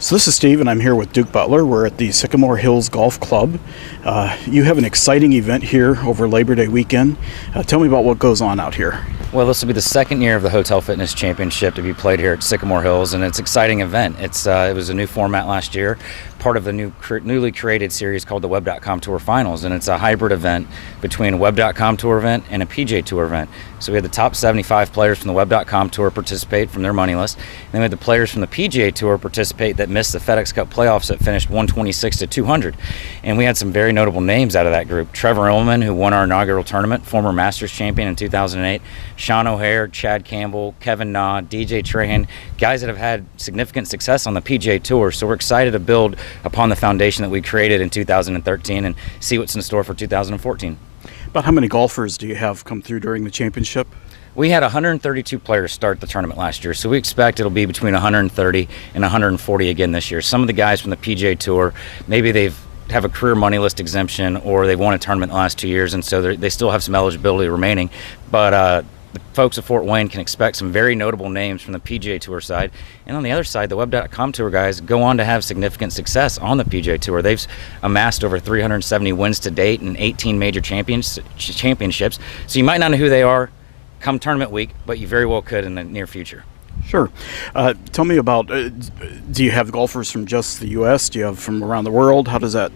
So this is Steve, and I'm here with Duke Butler. We're at the Sycamore Hills Golf Club. You have an exciting event here over Labor Day weekend. Tell me about what goes on out here. Well, this will be the second year of the Hotel Fitness Championship to be played here at Sycamore Hills, and it's an exciting event. It was a new format last year, part of the newly created series called the Web.com Tour Finals, and it's a hybrid event between a Web.com Tour event and a PGA Tour event. So we had the top 75 players from the Web.com Tour participate from their money list, and then we had the players from the PGA Tour participate that missed the FedEx Cup playoffs that finished 126 to 200. And we had some very notable names out of that group. Trevor Illman, who won our inaugural tournament, former Masters champion in 2008, Sean O'Hare, Chad Campbell, Kevin Na, DJ Trahan, guys that have had significant success on the PGA Tour. So we're excited to build upon the foundation that we created in 2013 and see what's in store for 2014. About how many golfers do you have come through during the championship? We had 132 players start the tournament last year, so we expect it'll be between 130 and 140 again this year. Some of the guys from the PGA Tour, maybe they've have a career money list exemption or they've won a tournament in the last 2 years, and so they still have some eligibility remaining. But the folks at Fort Wayne can expect some very notable names from the PGA Tour side. And on the other side, the Web.com Tour guys go on to have significant success on the PGA Tour. They've amassed over 370 wins to date and 18 major championships. So you might not know who they are come tournament week, but you very well could in the near future. Sure. Tell me about, do you have golfers from just the U.S.? Do you have from around the world? How does that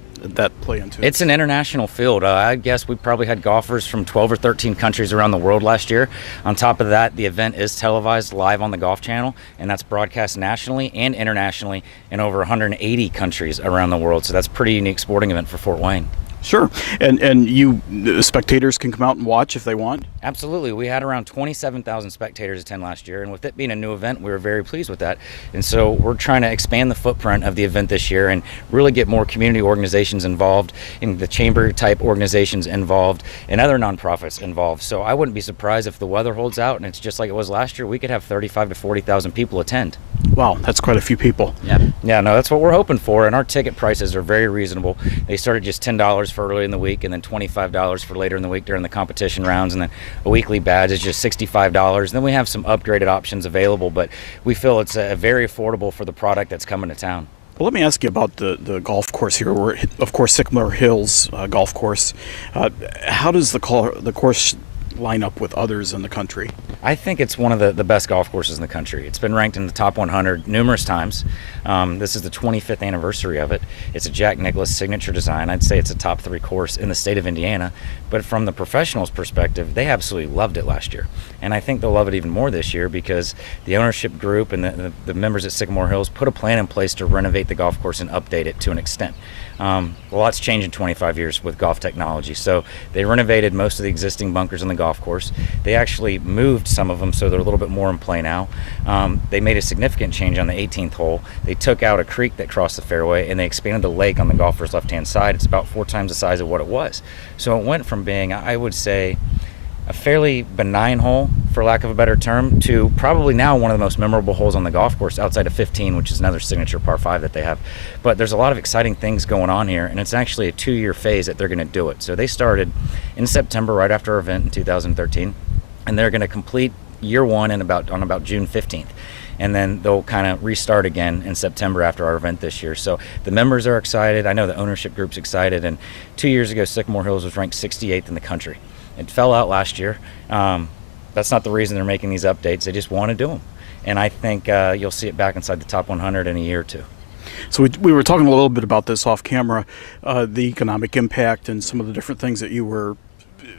play into it? It's an international field. I guess we probably had golfers from 12 or 13 countries around the world last year. On top of that, the event is televised live on the Golf Channel, and that's broadcast nationally and internationally in over 180 countries around the world. So that's a pretty unique sporting event for Fort Wayne. Sure. And you spectators can come out and watch if they want? Absolutely. We had around 27,000 spectators attend last year, and with it being a new event, we were very pleased with that. And so we're trying to expand the footprint of the event this year and really get more community organizations involved, and the chamber-type organizations involved, and other nonprofits involved. So I wouldn't be surprised if the weather holds out and it's just like it was last year. We could have 35 to 40,000 people attend. Wow, that's quite a few people. Yeah, no, that's what we're hoping for, and our ticket prices are very reasonable. They start at just $10 for early in the week, and then $25 for later in the week during the competition rounds, and then a weekly badge is just $65. And then we have some upgraded options available, but we feel it's very affordable for the product that's coming to town. Well, let me ask you about the golf course here. We're, of course, Sycamore Hills Golf Course. How does the course line up with others in the country? I think it's one of the best golf courses in the country. It's been ranked in the top 100 numerous times. This is the 25th anniversary of it. It's a Jack Nicklaus signature design. I'd say it's a top 3 course in the state of Indiana. But from the professionals' perspective, they absolutely loved it last year. And I think they'll love it even more this year because the ownership group and the members at Sycamore Hills put a plan in place to renovate the golf course and update it to an extent. A lot's changed in 25 years with golf technology. So they renovated most of the existing bunkers on the golf course. They actually moved some of them so they're a little bit more in play now. They made a significant change on the 18th hole. They took out a creek that crossed the fairway and they expanded the lake on the golfer's left-hand side. It's about 4 times the size of what it was. So it went from being, I would say, a fairly benign hole, for lack of a better term, to probably now one of the most memorable holes on the golf course outside of 15, which is another signature par 5 that they have. But there's a lot of exciting things going on here, and it's actually a 2-year phase that they're going to do it. So they started in September, right after our event in 2013, and they're going to complete year 1 on about June 15th. And then they'll kind of restart again in September after our event this year. So the members are excited. I know the ownership group's excited. And 2 years ago, Sycamore Hills was ranked 68th in the country. It fell out last year. That's not the reason they're making these updates. They just want to do them. And I think you'll see it back inside the top 100 in a year or two. So we were talking a little bit about this off camera, the economic impact and some of the different things that you were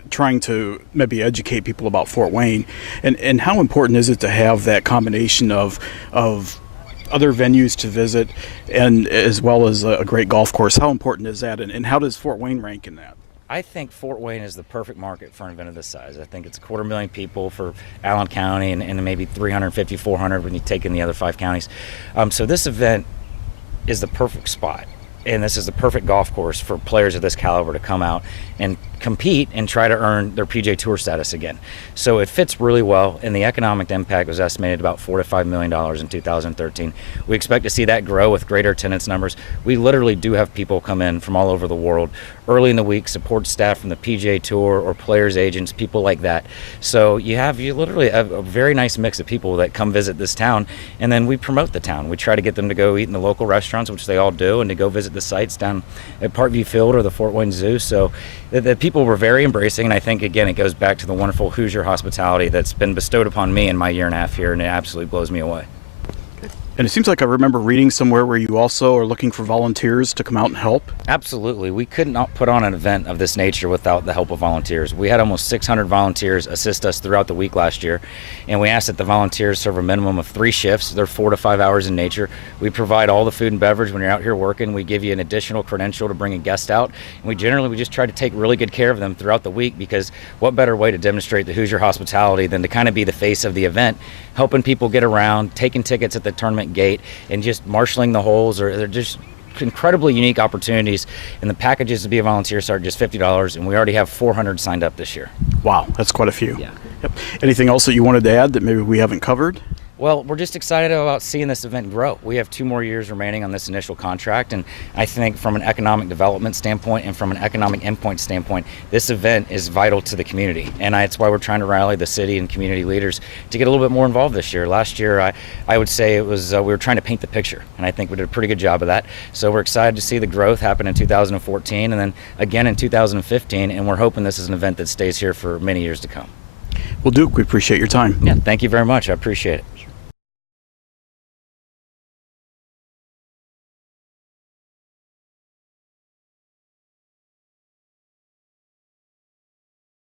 trying to maybe educate people about Fort Wayne. And how important is it to have that combination of other venues to visit and as well as a great golf course? How important is that, and how does Fort Wayne rank in that? I think Fort Wayne is the perfect market for an event of this size. I think it's 250,000 people for Allen County and maybe 350, 400 when you take in the other 5 counties. So this event is the perfect spot. And this is the perfect golf course for players of this caliber to come out and compete and try to earn their PGA Tour status again. So it fits really well, and the economic impact was estimated about $4 to $5 million in 2013. We expect to see that grow with greater attendance numbers. We literally do have people come in from all over the world early in the week, support staff from the PGA Tour or players, agents, people like that. So you literally have a very nice mix of people that come visit this town, and then we promote the town. We try to get them to go eat in the local restaurants, which they all do, and to go visit the sites down at Parkview Field or the Fort Wayne Zoo. So the people were very embracing, and I think, again, it goes back to the wonderful Hoosier hospitality that's been bestowed upon me in my year and a half here, and it absolutely blows me away. And it seems like I remember reading somewhere where you also are looking for volunteers to come out and help. Absolutely. We could not put on an event of this nature without the help of volunteers. We had almost 600 volunteers assist us throughout the week last year, and we asked that the volunteers serve a minimum of 3 shifts. They're 4 to 5 hours in nature. We provide all the food and beverage when you're out here working. We give you an additional credential to bring a guest out, and we just try to take really good care of them throughout the week, because what better way to demonstrate the Hoosier hospitality than to kind of be the face of the event, helping people get around, taking tickets at the tournament gate, and just marshaling the holes. Or they're just incredibly unique opportunities, and the packages to be a volunteer start at just $50, and we already have 400 signed up this year. Wow, that's quite a few. Yeah. Yep. Anything else that you wanted to add that maybe we haven't covered? Well, we're just excited about seeing this event grow. We have 2 more years remaining on this initial contract, and I think from an economic development standpoint and from an economic endpoint standpoint, this event is vital to the community, and that's why we're trying to rally the city and community leaders to get a little bit more involved this year. Last year, I would say it was we were trying to paint the picture, and I think we did a pretty good job of that. So we're excited to see the growth happen in 2014 and then again in 2015, and we're hoping this is an event that stays here for many years to come. Well, Duke, we appreciate your time. Yeah, thank you very much. I appreciate it.